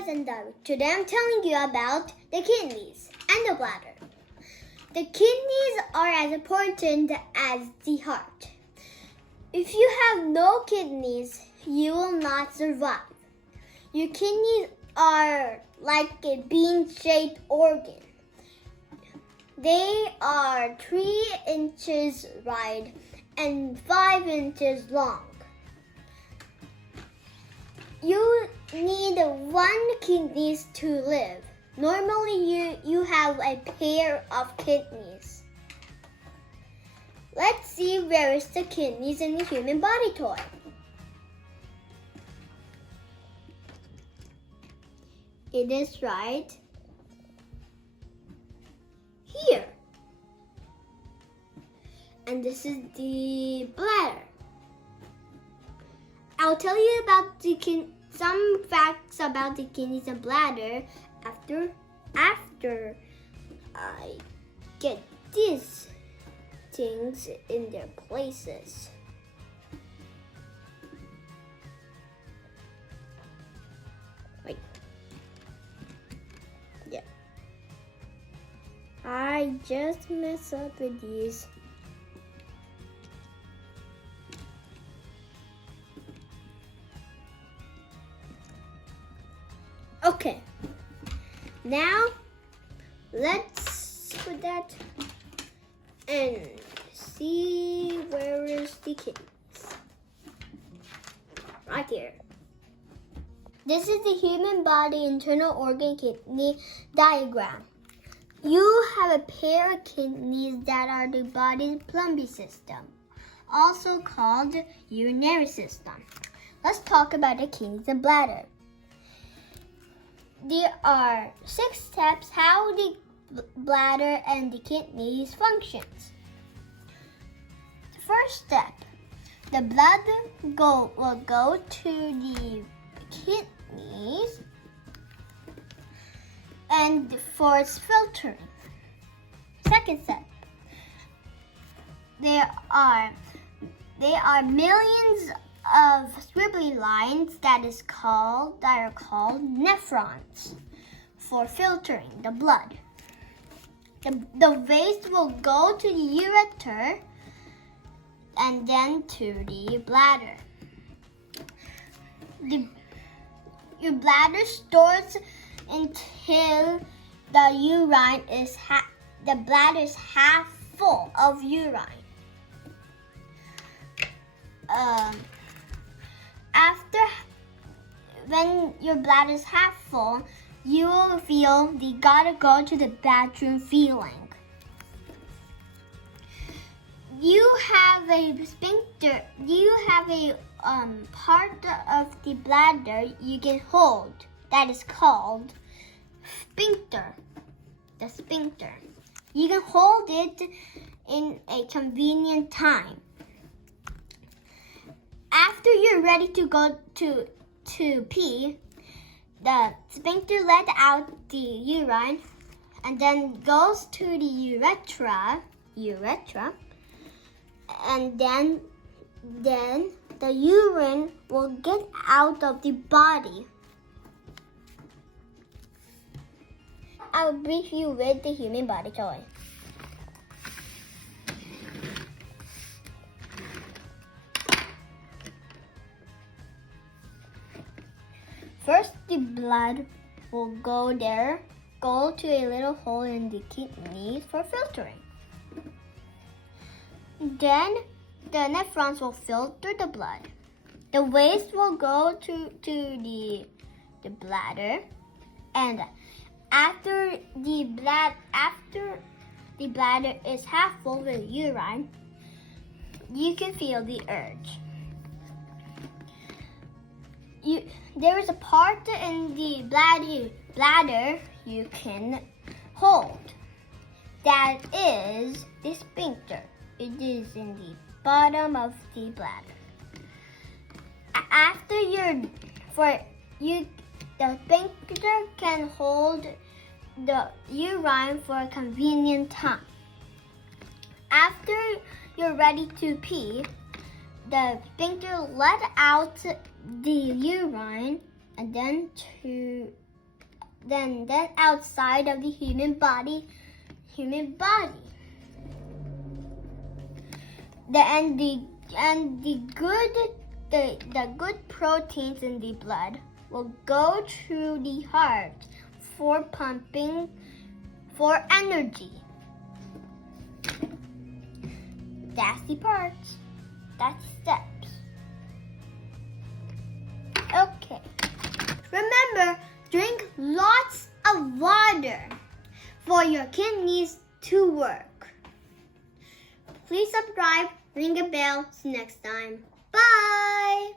guys, and today I'm telling you about the kidneys and the bladder. The kidneys are as important as the heart. If you have no kidneys, you will not survive. Your kidneys are like a bean-shaped organ. They are 3 inches wide and 5 inches long. You need 1 kidneys to live. Normally, you have a pair of kidneys. Let's see where is the kidneys in the human body toy. It is right here. And this is the bladder. I'll tell you about some facts about the kidneys and bladder after I get these things in their places. Wait. Yeah. I just messed up with these. Okay, now let's put that and see where is the kidneys. Right here. This is the human body internal organ kidney diagram. You have a pair of kidneys that are the body's plumbing system, also called urinary system. Let's talk about the kidneys and bladder. There are 6 steps how the bladder and the kidneys functions. The first step, the blood will go to the kidneys and for its filtering. Second step, there are millions of squiggly lines that are called nephrons for filtering the blood. The waste will go to the ureter and then to the bladder. Your bladder stores until the bladder is half full of urine. When your bladder is half full, you will feel the gotta go to the bathroom feeling. You have a sphincter. You have a part of the bladder you can hold that is called sphincter. The sphincter. You can hold it in a convenient time. After you're ready to go to pee, the sphincter let out the urine and then goes to the urethra, and then the urine will get out of the body. I'll brief you with the human body toy. First, the blood will go to a little hole in the kidneys for filtering. Then, the nephrons will filter the blood. The waste will go to the bladder, and after the bladder is half full with urine, you can feel the urge. There is a part in the bladder you can hold. That is the sphincter. It is in the bottom of the bladder. The sphincter can hold the urine for a convenient time. After you're ready to pee, the sphincter let out the urine and then to then outside of the human body. The good proteins in the blood will go to the heart for pumping, for energy. That's the parts. That's steps. Okay. Remember, drink lots of water for your kidneys to work. Please subscribe, ring a bell. See you next time. Bye!